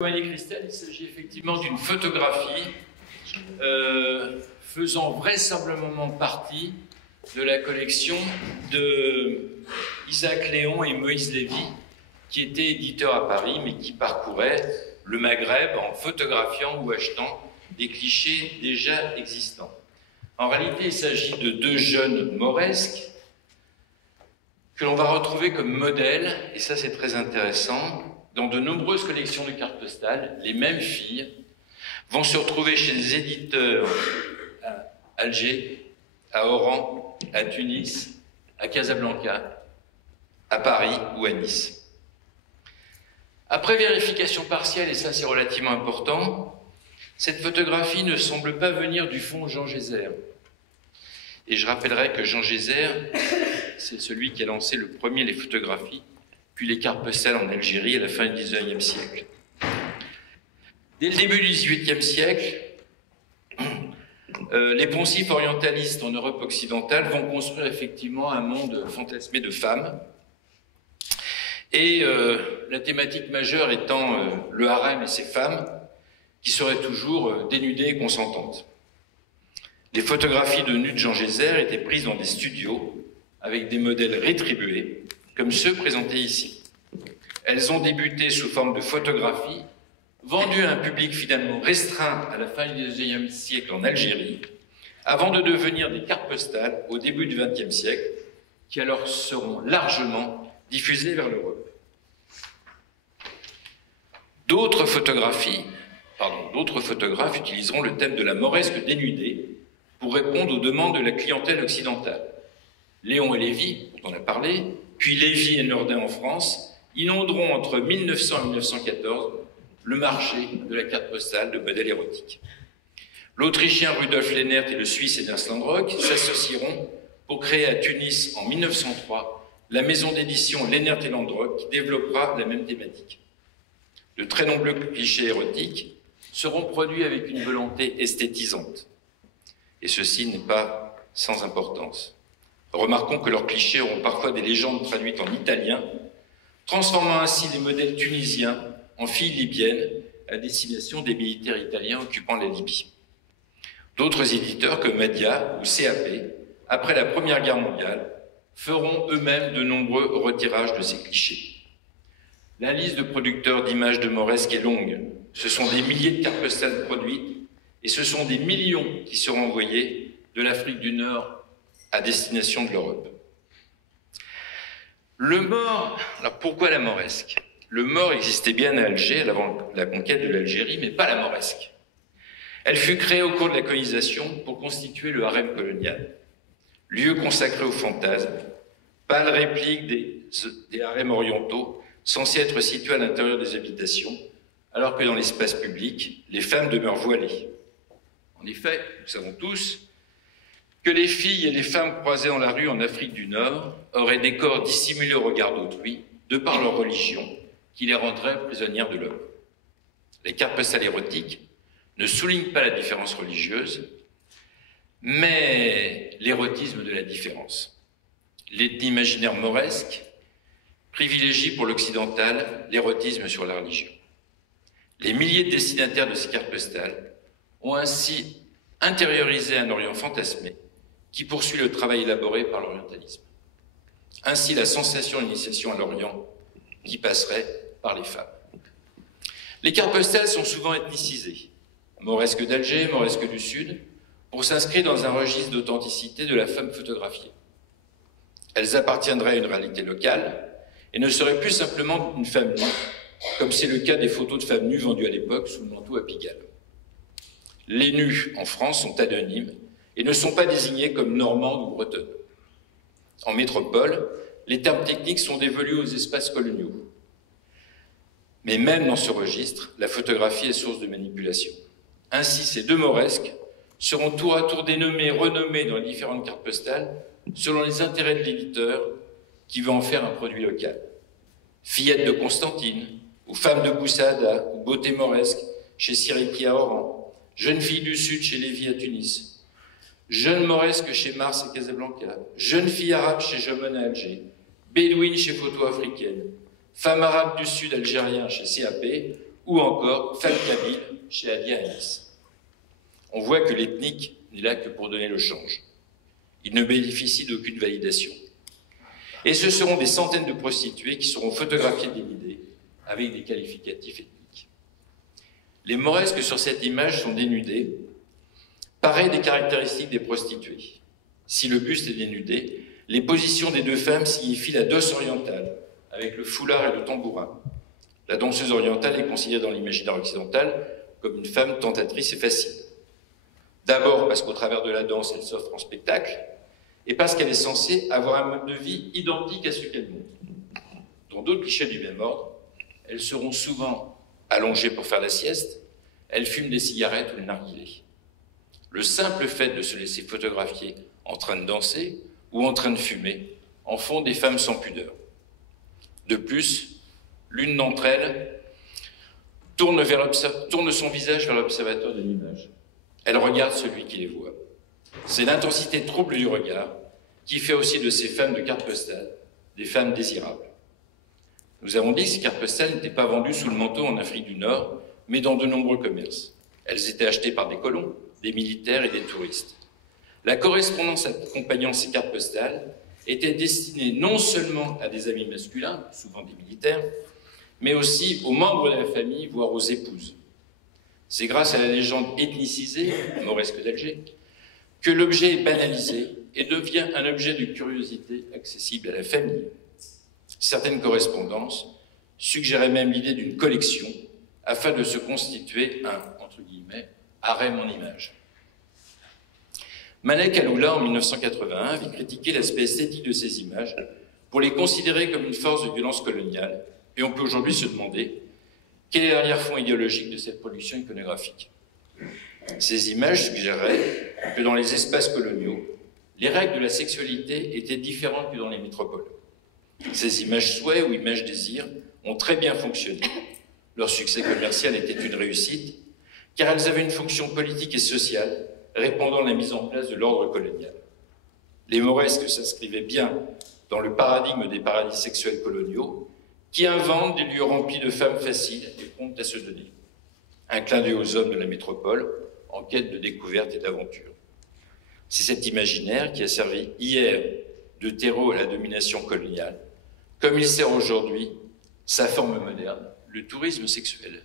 Christelle, il s'agit effectivement d'une photographie faisant vraisemblablement partie de la collection de Isaac Léon et Moïse Lévy, qui étaient éditeurs à Paris, mais qui parcouraient le Maghreb en photographiant ou achetant des clichés déjà existants. En réalité, il s'agit de deux jeunes mauresques que l'on va retrouver comme modèles, et ça c'est très intéressant, dans de nombreuses collections de cartes postales. Les mêmes filles vont se retrouver chez des éditeurs à Alger, à Oran, à Tunis, à Casablanca, à Paris ou à Nice. Après vérification partielle, et ça c'est relativement important, cette photographie ne semble pas venir du fonds Jean Gézère. Et je rappellerai que Jean Gézère, c'est celui qui a lancé le premier les photographies, puis les cartes postales en Algérie à la fin du XIXe siècle. Dès le début du XVIIIe siècle, les poncifs orientalistes en Europe occidentale vont construire effectivement un monde fantasmé de femmes. Et la thématique majeure étant le harem et ses femmes, qui seraient toujours dénudées et consentantes. Les photographies de nus de Jean Gézère étaient prises dans des studios avec des modèles rétribués, comme ceux présentés ici. Elles ont débuté sous forme de photographies, vendues à un public finalement restreint à la fin du XIXe siècle en Algérie, avant de devenir des cartes postales au début du XXe siècle, qui alors seront largement diffusées vers l'Europe. D'autres photographes utiliseront le thème de la mauresque dénudée pour répondre aux demandes de la clientèle occidentale. Léon et Lévy, dont on a parlé, puis Lévy et Nordin en France, inonderont entre 1900 et 1914 le marché de la carte postale de modèles érotiques. L'Autrichien Rudolf Lehnert et le Suisse Ernst Landrock s'associeront pour créer à Tunis en 1903 la maison d'édition Lehnert et Landrock qui développera la même thématique. De très nombreux clichés érotiques seront produits avec une volonté esthétisante. Et ceci n'est pas sans importance. Remarquons que leurs clichés auront parfois des légendes traduites en italien, transformant ainsi les modèles tunisiens en filles libyennes à destination des militaires italiens occupant la Libye. D'autres éditeurs comme Madia ou CAP, après la Première Guerre mondiale, feront eux-mêmes de nombreux retirages de ces clichés. La liste de producteurs d'images de mauresques est longue. Ce sont des milliers de cartes postales produites et ce sont des millions qui seront envoyés de l'Afrique du Nord à destination de l'Europe. Le mort, alors pourquoi la mauresque? Le mort existait bien à Alger avant la conquête de l'Algérie, mais pas la mauresque. Elle fut créée au cours de la colonisation pour constituer le harem colonial, lieu consacré aux fantasmes, pâle réplique des harems orientaux, censés être situés à l'intérieur des habitations, alors que dans l'espace public, les femmes demeurent voilées. En effet, nous savons tous que les filles et les femmes croisées dans la rue en Afrique du Nord auraient des corps dissimulés au regard d'autrui, de par leur religion, qui les rendrait prisonnières de l'homme. Les cartes postales érotiques ne soulignent pas la différence religieuse, mais l'érotisme de la différence. L'imaginaire mauresque privilégie pour l'occidental l'érotisme sur la religion. Les milliers de destinataires de ces cartes postales ont ainsi intériorisé un Orient fantasmé qui poursuit le travail élaboré par l'orientalisme. Ainsi la sensation d'initiation à l'Orient qui passerait par les femmes. Les cartes postales sont souvent ethnicisées, mauresques d'Alger, mauresques du Sud, pour s'inscrire dans un registre d'authenticité de la femme photographiée. Elles appartiendraient à une réalité locale et ne seraient plus simplement une femme nue, comme c'est le cas des photos de femmes nues vendues à l'époque sous le manteau à Pigalle. Les nus en France sont anonymes et ne sont pas désignés comme normandes ou bretonnes. En métropole, les termes techniques sont dévolus aux espaces coloniaux. Mais même dans ce registre, la photographie est source de manipulation. Ainsi, ces deux mauresques seront tour à tour dénommées, renommées dans les différentes cartes postales selon les intérêts de l'éditeur qui veut en faire un produit local. Fillette de Constantine, ou femme de Boussada, ou beauté mauresque chez Siriki à Oran, jeune fille du Sud chez Lévy à Tunis, jeune mauresque chez Mars et Casablanca, jeune fille arabe chez Jomon à Alger, bédouine chez Photo Africaine, femme arabe du Sud algérien chez CAP, ou encore femme kabyle chez Adia Anis. On voit que l'ethnique n'est là que pour donner le change. Il ne bénéficie d'aucune validation. Et ce seront des centaines de prostituées qui seront photographiées dénudées avec des qualificatifs ethniques. Les mauresques sur cette image sont dénudées, pareil des caractéristiques des prostituées. Si le buste est dénudé, les positions des deux femmes signifient la danse orientale, avec le foulard et le tambourin. La danseuse orientale est considérée dans l'imaginaire occidental comme une femme tentatrice et facile. D'abord parce qu'au travers de la danse, elle s'offre en spectacle, et parce qu'elle est censée avoir un mode de vie identique à celui qu'elle montre. Dans d'autres clichés du même ordre, elles seront souvent allongées pour faire la sieste, elles fument des cigarettes ou le narguilé. Le simple fait de se laisser photographier en train de danser ou en train de fumer en font des femmes sans pudeur. De plus, l'une d'entre elles tourne son visage vers l'observateur de l'image. Elle regarde celui qui les voit. C'est l'intensité trouble du regard qui fait aussi de ces femmes de carte postale des femmes désirables. Nous avons dit que ces cartes postales n'étaient pas vendues sous le manteau en Afrique du Nord, mais dans de nombreux commerces. Elles étaient achetées par des colons, des militaires et des touristes. La correspondance accompagnant ces cartes postales était destinée non seulement à des amis masculins, souvent des militaires, mais aussi aux membres de la famille, voire aux épouses. C'est grâce à la légende ethnicisée, mauresque d'Alger, que l'objet est banalisé et devient un objet de curiosité accessible à la famille. Certaines correspondances suggéraient même l'idée d'une collection afin de se constituer un, entre guillemets, harem en images. Malek Aloula, en 1981, avait critiqué l'aspect esthétique de ces images pour les considérer comme une force de violence coloniale, et on peut aujourd'hui se demander quel est l'arrière-fond idéologique de cette production iconographique. Ces images suggéreraient que dans les espaces coloniaux, les règles de la sexualité étaient différentes que dans les métropoles. Ces images souhaits ou images désir ont très bien fonctionné. Leur succès commercial était une réussite, car elles avaient une fonction politique et sociale, répondant à la mise en place de l'ordre colonial. Les mauresques s'inscrivaient bien dans le paradigme des paradis sexuels coloniaux, qui inventent des lieux remplis de femmes faciles et promptes à se donner. Un clin d'œil aux hommes de la métropole, en quête de découverte et d'aventure. C'est cet imaginaire qui a servi hier de terreau à la domination coloniale, comme il sert aujourd'hui sa forme moderne, le tourisme sexuel.